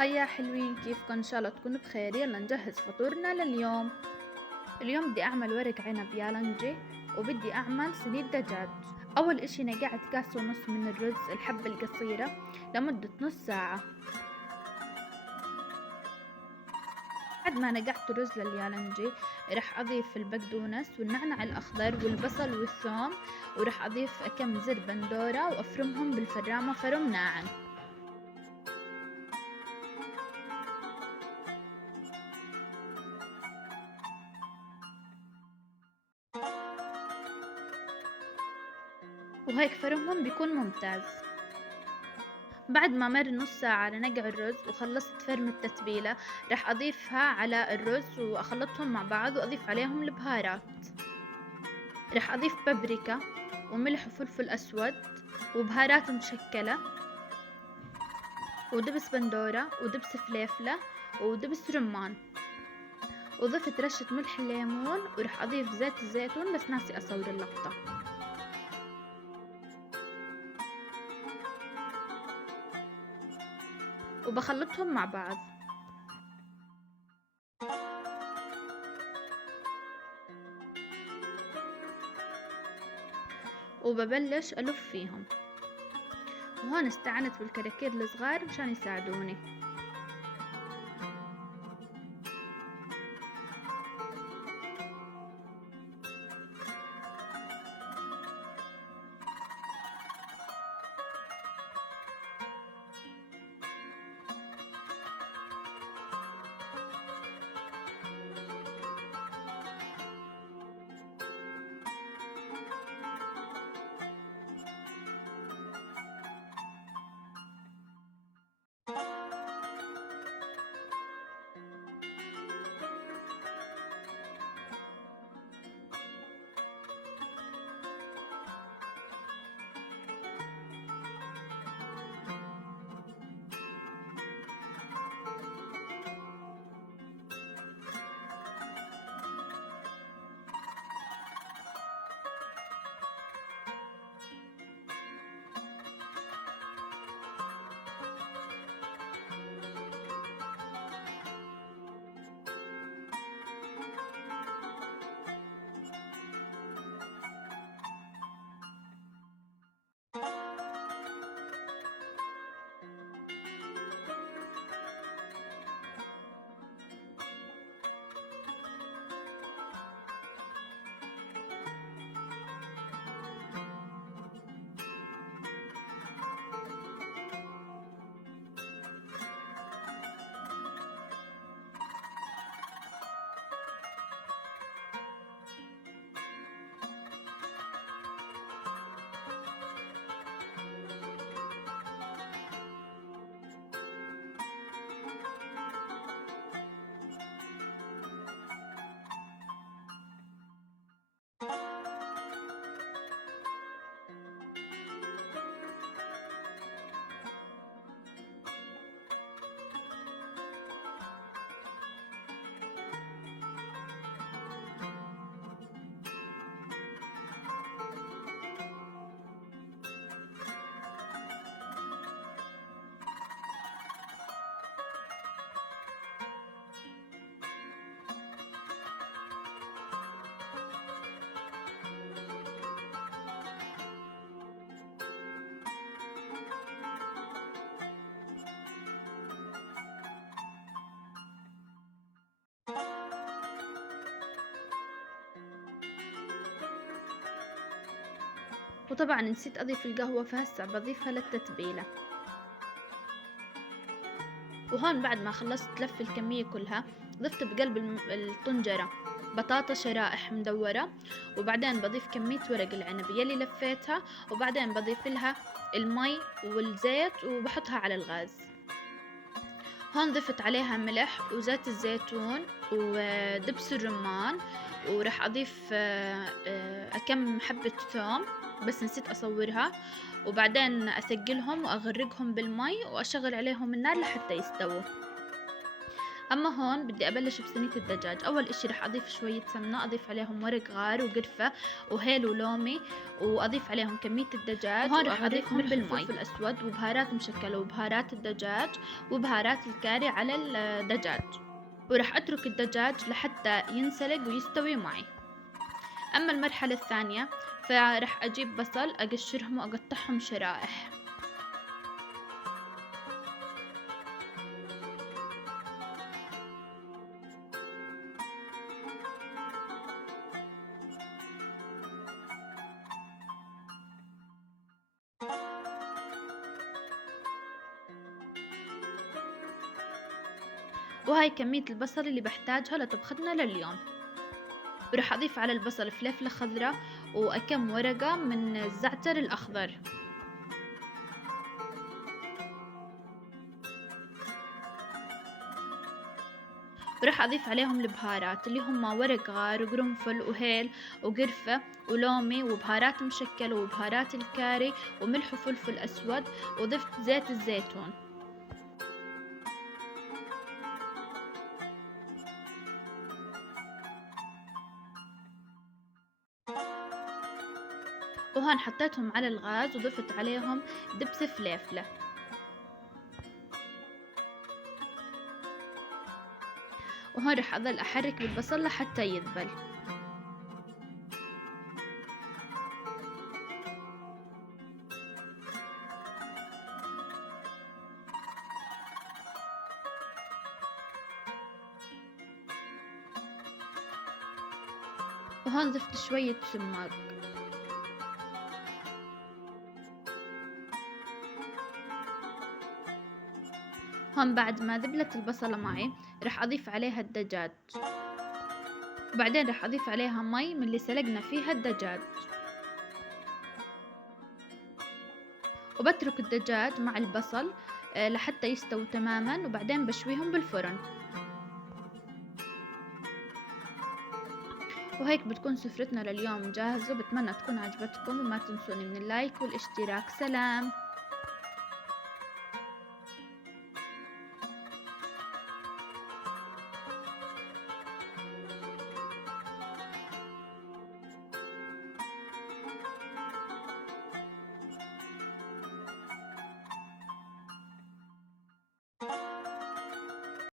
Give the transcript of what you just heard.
هيا حلوين، كيفكن؟ ان شاء الله تكونوا بخير. يلا نجهز فطورنا لليوم. اليوم بدي اعمل ورق عنب يالنجي، وبدي اعمل صينية دجاج. اول اشي نقعت كاس ونص من الرز الحبة القصيرة لمدة نص ساعة. بعد ما نقعت الرز لليالنجي رح اضيف البقدونس والنعنع الاخضر والبصل والثوم، ورح اضيف كم زر بندورة وافرمهم بالفرامة فرم ناعم. وهيك فرمهم بيكون ممتاز. بعد ما مر نص ساعة لنقع الرز وخلصت فرم التتبيلة، رح أضيفها على الرز وأخلطهم مع بعض وأضيف عليهم البهارات. رح أضيف بابريكا وملح وفلفل أسود وبهارات مشكلة ودبس بندورة ودبس فليفلة ودبس رمان، وضفت رشة ملح الليمون، ورح أضيف زيت الزيتون بس ناسي أصور اللقطة. وبخلطهم مع بعض. وببلش ألف فيهم، وهون استعنت بالكراكيب الصغار مشان يساعدوني. وطبعا نسيت أضيف القهوة، فهسه بضيفها للتتبيلة. وهون بعد ما خلصت لف الكمية كلها ضفت بقلب الطنجرة بطاطا شرائح مدورة، وبعدين بضيف كمية ورق العنب يلي لفيتها، وبعدين بضيف لها المي والزيت وبحطها على الغاز. هون ضفت عليها ملح وزيت الزيتون ودبس الرمان، وراح أضيف كم حبة ثوم بس نسيت أصورها، وبعدين أثقلهم وأغرقهم بالمي وأشغل عليهم النار لحتى يستووا. اما هون بدي ابلش بصينية الدجاج. اول اشي رح اضيف شوية سمنة، اضيف عليهم ورق غار وقرفة وهيل ولومي، واضيف عليهم كمية الدجاج، وهون رح اضيفهم بالمي وفلفل اسود وبهارات مشكلة وبهارات الدجاج وبهارات الكاري على الدجاج، وراح اترك الدجاج لحتى ينسلق ويستوي معي. اما المرحلة الثانية فرح اجيب بصل اقشرهم واقطعهم شرائح، وهاي كمية البصل اللي بحتاجها لطبختنا لليوم. وراح اضيف على البصل فلفلة خضراء وكم ورقة من الزعتر الاخضر، وراح اضيف عليهم البهارات اللي هم ورق غار وقرنفل وهيل وقرفة ولومي وبهارات مشكلة وبهارات الكاري وملح وفلفل اسود، وضفت زيت الزيتون. وهون حطيتهم على الغاز وضفت عليهم دبس فليفلة، وهون رح اضل احرك بالبصل لحتى يذبل. وهون ضفت شوية سماق. هون بعد ما ذبلت البصلة معي رح اضيف عليها الدجاج، وبعدين رح اضيف عليها مي من اللي سلقنا فيها الدجاج، وبترك الدجاج مع البصل لحتى يستووا تماما، وبعدين بشويهم بالفرن. وهيك بتكون سفرتنا لليوم جاهزة. بتمنى تكون عجبتكم، وما تنسوني من اللايك والاشتراك. سلام.